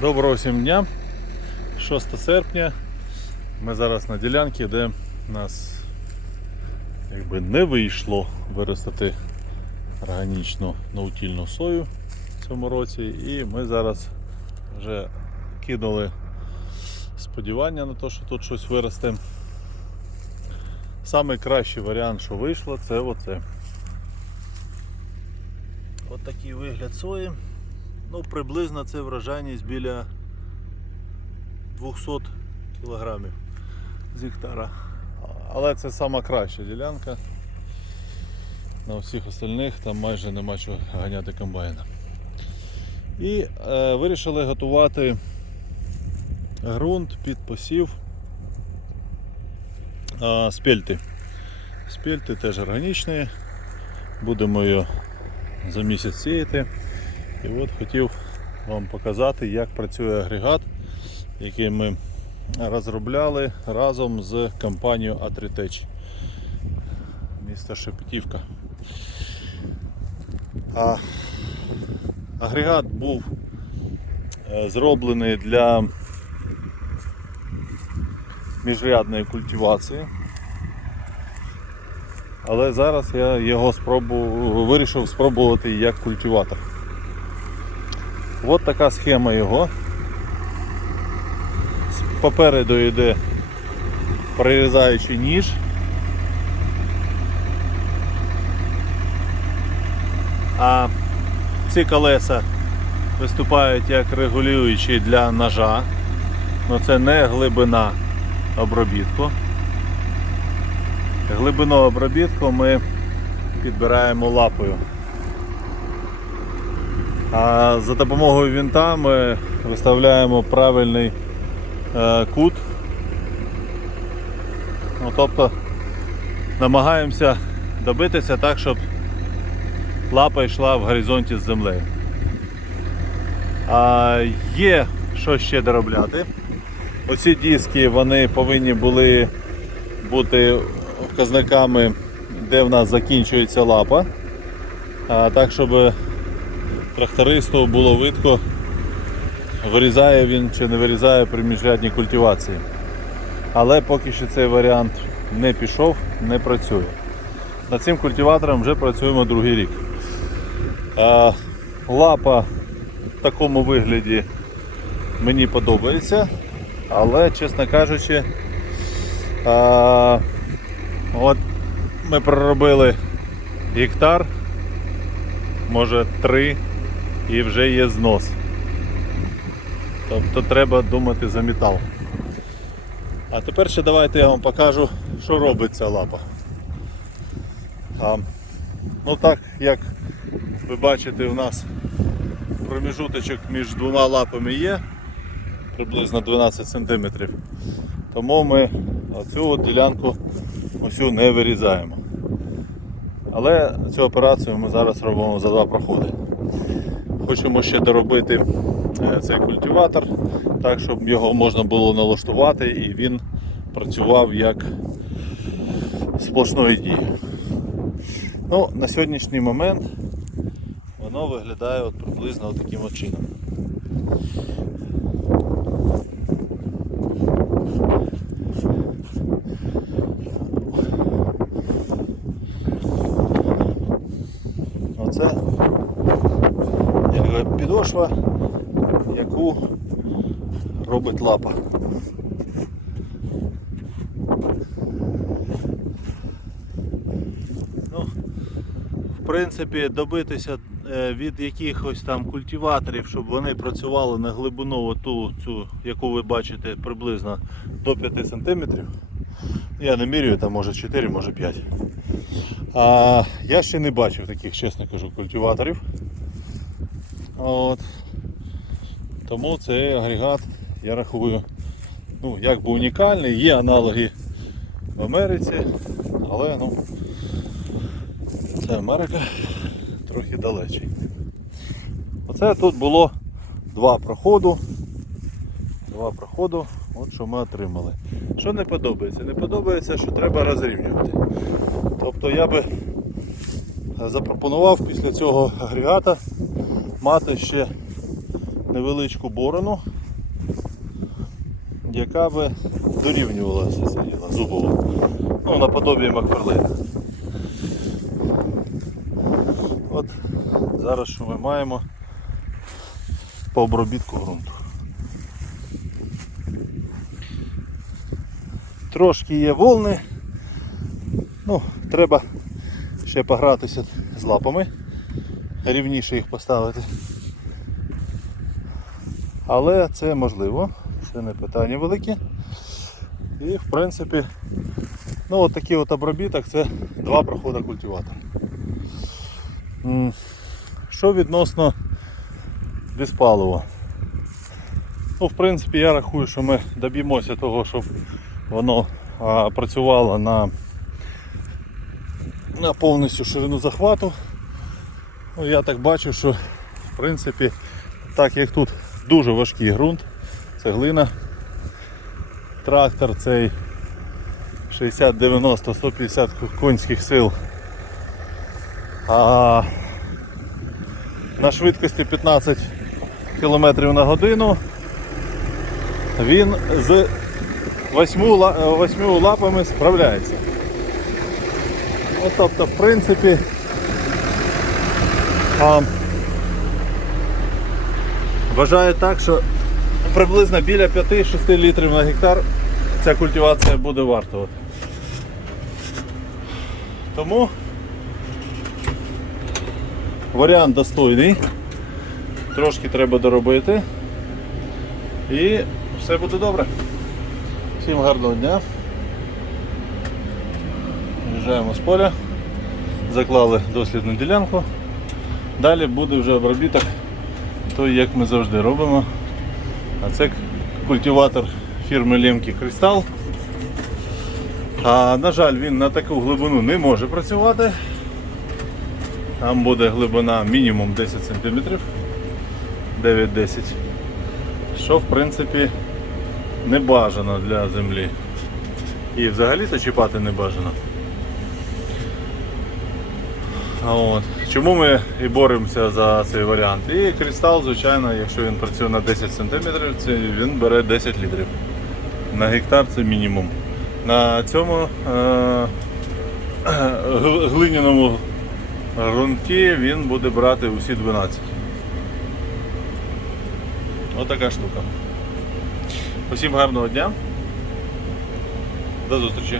Доброго всім дня. 6 серпня. Ми зараз на ділянці, де нас якби не вийшло виростити органічну наутільну сою в цьому році. І ми зараз вже кинули сподівання на те, що тут щось виросте. Самий кращий варіант, що вийшло, це оце. От такий вигляд сої. Ну, приблизно це врожайність біля 200 кілограмів з гектара. Але це сама краща ділянка. На всіх остальних там майже нема чого ганяти комбайна. І е, вирішили готувати ґрунт під посів е, спельти. Спельти теж органічні. Будемо її за місяць сіяти. І от хотів вам показати, як працює агрегат, який ми розробляли разом з компанією Атритеч місто Шепетівка. А агрегат був е, зроблений для міжрядної культивації. Але зараз я його спробу... вирішив спробувати як культиватор. От така схема його. Попереду йде прорізаючий ніж. А ці колеса виступають як регулюючі для ножа. але це не глибина обробітку. Глибину обробітку ми підбираємо лапою. А за допомогою вінта ми виставляємо правильний е, кут. Ну, тобто намагаємося добитися так, щоб лапа йшла в горизонті з землею. А, є що ще доробляти. Оці диски вони повинні були бути вказниками, де в нас закінчується лапа. А, так, щоб трактористу було видко, вирізає він чи не вирізає при міжрядній культивації. Але поки що цей варіант не пішов, не працює. Над цим культиватором вже працюємо другий рік. Лапа в такому вигляді мені подобається, але, чесно кажучи, от ми проробили гектар, може три і вже є знос. Тобто треба думати за метал. А тепер ще давайте я вам покажу, що робить ця лапа. А, ну так, як ви бачите, у нас проміжуточок між двома лапами є, приблизно 12 см. Тому ми цю ділянку усю не вирізаємо. Але цю операцію ми зараз робимо за два проходи. Хочемо ще доробити е, цей культиватор, так щоб його можна було налаштувати і він працював як сплошної дії. Ну, На сьогоднішній момент воно виглядає от приблизно таким от чином. Оце підошва, яку робить лапа. Ну, в принципі, добитися е, від якихось там культиваторів, щоб вони працювали на глибину ту, цю, яку ви бачите, приблизно до 5 см. Я не міряю, там може 4, може 5. А, я ще не бачив таких, чесно кажу, культиваторів. От. Тому цей агрегат я рахую ну, якби унікальний, є аналоги в Америці, але ну, це Америка трохи далече. Оце тут було два проходу. Два проходу, от що ми отримали. Що не подобається? Не подобається, що треба розрівнювати. Тобто я би запропонував після цього агрегата мати ще невеличку борону, яка би дорівнювала зубову. Ну, наподобі Макферлейна. От зараз що ми маємо по обробітку ґрунту. Трошки є волни. Ну, треба ще погратися з лапами, рівніше їх поставити. Але це можливо, це не питання велике. І в принципі, ну от такий от обробіток це два проходи культиватора. Що відносно диспалива? Ну, в принципі, я рахую, що ми доб'ємося того, щоб воно а, працювало на, на повністю ширину захвату. Ну, я так бачу, що в принципі, так як тут дуже важкий ґрунт, це глина, трактор цей 60-90-150 конських сил. А на швидкості 15 км на годину він з восьмю лапами справляється. От, тобто, в принципі, а, вважаю так, що приблизно біля 5-6 літрів на гектар ця культивація буде вартувати. Тому варіант достойний. Трошки треба доробити. І все буде добре. Всім гарного дня. Виїжджаємо з поля, заклали дослідну ділянку. Далі буде вже обробіток, той як ми завжди робимо. А це культиватор фірми Лемкі Кристал. А, на жаль, він на таку глибину не може працювати. Там буде глибина мінімум 10 см, 9-10 що в принципі не бажано для землі. І взагалі-то чіпати не бажано. От. Чому ми і боремося за цей варіант? І кристал, звичайно, якщо він працює на 10 см, він бере 10 літрів. На гектар це мінімум. На цьому е- глиняному ґрунті він буде брати усі 12. Отака штука. Усім гарного дня. До зустрічі.